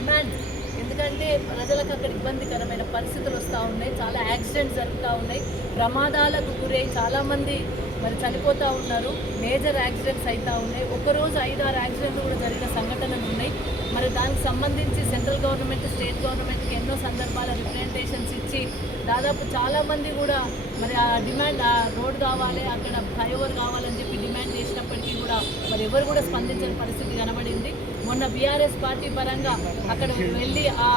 Demand. ఎందుకంటే ప్రజలకు అక్కడ ఇబ్బందికరమైన పరిస్థితులు వస్తూ ఉన్నాయి, చాలా యాక్సిడెంట్స్ జరుగుతూ ఉన్నాయి, ప్రమాదాలకు గురై చాలామంది మరి చనిపోతూ ఉన్నారు, మేజర్ యాక్సిడెంట్స్ అవుతూ ఉన్నాయి. ఒకరోజు 5-6 యాక్సిడెంట్లు కూడా జరిగిన సంఘటనలు ఉన్నాయి. మరి దానికి సంబంధించి సెంట్రల్ గవర్నమెంట్, స్టేట్ గవర్నమెంట్కి ఎన్నో సందర్భాల రిప్రజెంటేషన్స్ ఇచ్చి దాదాపు చాలామంది కూడా మరి ఆ డిమాండ్, ఆ రోడ్ కావాలి, అక్కడ ఫ్లైఓవర్ కావాలని చెప్పి డిమాండ్ చేసినప్పటికీ కూడా మరి ఎవరు కూడా స్పందించని పరిస్థితి కనబడింది. మొన్న బీఆర్ఎస్ పార్టీ పరంగా అక్కడ వెళ్ళి ఆ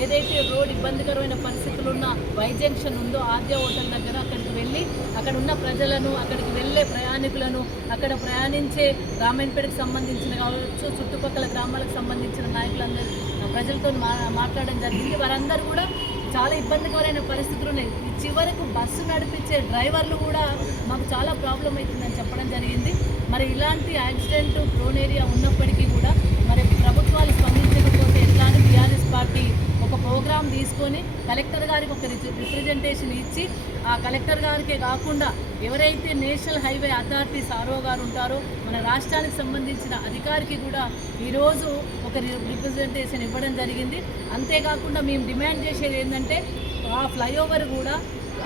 ఏదైతే రోడ్ ఇబ్బందికరమైన పరిస్థితులు ఉన్న వై జంక్షన్ ఉందో ఆద్య హోటల్ దగ్గర అక్కడికి వెళ్ళి అక్కడ ఉన్న ప్రజలను, అక్కడికి వెళ్ళే ప్రయాణికులను, అక్కడ ప్రయాణించే రామాయణపేటకు సంబంధించిన కావచ్చు, చుట్టుపక్కల గ్రామాలకు సంబంధించిన నాయకులందరూ ప్రజలతో మాట్లాడడం జరిగింది. వారందరూ కూడా చాలా ఇబ్బందికరమైన పరిస్థితులు ఉన్నాయి. చివరకు బస్సు నడిపించే డ్రైవర్లు కూడా మాకు చాలా ప్రాబ్లం అవుతుందని చెప్పడం జరిగింది. మరి ఇలాంటి యాక్సిడెంట్ ప్రోన్ ఏరియా ఉన్నప్పటికీ కూడా మరి ప్రభుత్వాలు స్పందించకపోతే ఎట్లా అని బీఆర్ఎస్ పార్టీ ఒక ప్రోగ్రాం తీసుకొని కలెక్టర్ గారికి ఒక రిప్రజెంటేషన్ ఇచ్చి, ఆ కలెక్టర్ గారికే కాకుండా ఎవరైతే నేషనల్ హైవే అథారిటీస్ ఆర్ఓ గారు ఉంటారో మన రాష్ట్రానికి సంబంధించిన అధికారికి కూడా ఈరోజు ఒక రిప్రజెంటేషన్ ఇవ్వడం జరిగింది. అంతేకాకుండా మేము డిమాండ్ చేసేది ఏంటంటే ఆ ఫ్లైఓవర్ కూడా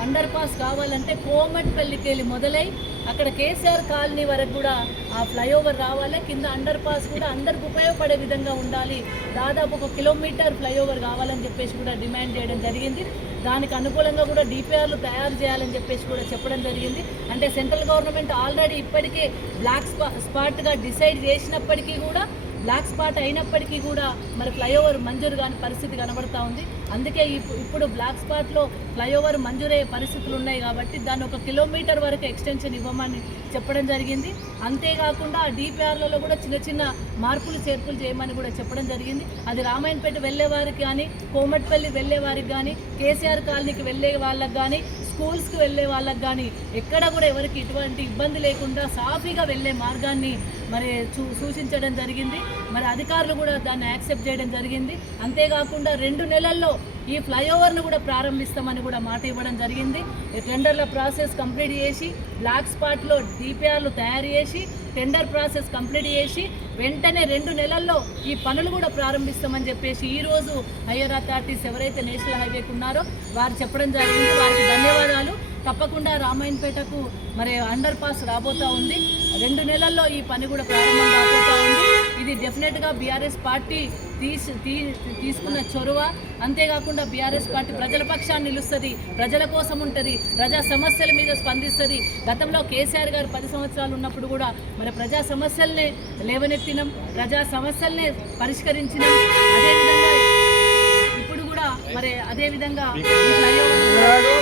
అండర్ పాస్ కావాలంటే కోమట్పల్లికి వెళ్ళి మొదలై అక్కడ కేసీఆర్ కాలనీ వరకు కూడా ఆ ఫ్లైఓవర్ రావాలి. కింద అండర్ పాస్ కూడా అందరికి ఉపయోగపడే విధంగా ఉండాలి. దాదాపు 1 కిలోమీటర్ ఫ్లైఓవర్ కావాలని చెప్పేసి కూడా డిమాండ్ చేయడం జరిగింది. దానికి అనుకూలంగా కూడా డిపిఆర్లు తయారు చేయాలని చెప్పేసి కూడా చెప్పడం జరిగింది. అంటే సెంట్రల్ గవర్నమెంట్ ఆల్రెడీ ఇప్పటికే బ్లాక్ స్పాట్గా డిసైడ్ చేసినప్పటికీ కూడా, బ్లాక్ స్పాట్ అయినప్పటికీ కూడా మరి ఫ్లైఓవర్ మంజూరు కాని పరిస్థితి కనబడుతూ ఉంది. అందుకే ఇప్పుడు బ్లాక్ స్పాట్లో ఫ్లైఓవర్ మంజూరయ్యే పరిస్థితులు ఉన్నాయి కాబట్టి దాన్ని 1 కిలోమీటర్ వరకు ఎక్స్టెన్షన్ ఇవ్వమని చెప్పడం జరిగింది. అంతేకాకుండా ఆ డిపిఆర్లలో కూడా చిన్న చిన్న మార్పులు చేర్పులు చేయమని కూడా చెప్పడం జరిగింది. అది రామాయణపేట వెళ్ళే వారికి కానీ, కోమట్పల్లి వెళ్ళే వారికి కానీ, కేసీఆర్ కాలనీకి వెళ్ళే వాళ్ళకి కానీ, స్కూల్స్కి వెళ్ళే వాళ్ళకి కానీ ఎక్కడ కూడా ఎవరికి ఎటువంటి ఇబ్బంది లేకుండా సాఫీగా వెళ్ళే మార్గాన్ని మరి సూచించడం జరిగింది. మరి అధికారులు కూడా దాన్ని యాక్సెప్ట్ చేయడం జరిగింది. అంతేకాకుండా 2 నెలల్లో ఈ ఫ్లైఓవర్ను కూడా ప్రారంభిస్తామని కూడా మాట ఇవ్వడం జరిగింది. టెండర్ల ప్రాసెస్ కంప్లీట్ చేసి, బ్లాక్ స్పాట్లో డిపిఆర్లు తయారు చేసి, టెండర్ ప్రాసెస్ కంప్లీట్ చేసి వెంటనే 2 నెలల్లో ఈ పనులు కూడా ప్రారంభిస్తామని చెప్పేసి ఈరోజు హైయర్ అథారిటీస్ ఎవరైతే నేషనల్ హైవేకి ఉన్నారో వారు చెప్పడం జరిగింది. వారికి ధన్యవాదాలు. తప్పకుండా రామాయణపేటకు మరి అండర్ పాస్ రాబోతూ ఉంది. 2 నెలల్లో ఈ పని కూడా ప్రారంభం రాబోతూ ఉంది. ఇది డెఫినెట్గా బీఆర్ఎస్ పార్టీ తీసుకున్న చొరవ. అంతేకాకుండా బీఆర్ఎస్ పార్టీ ప్రజల పక్షాన్ని నిలుస్తుంది, ప్రజల కోసం ఉంటుంది, ప్రజా సమస్యల మీద స్పందిస్తుంది. గతంలో కేసీఆర్ గారు 10 సంవత్సరాలు ఉన్నప్పుడు కూడా మరి ప్రజా సమస్యలనే లేవనెత్తినాం, ప్రజా సమస్యలనే పరిష్కరించినాం. అదేవిధంగా ఇప్పుడు కూడా మరి అదేవిధంగా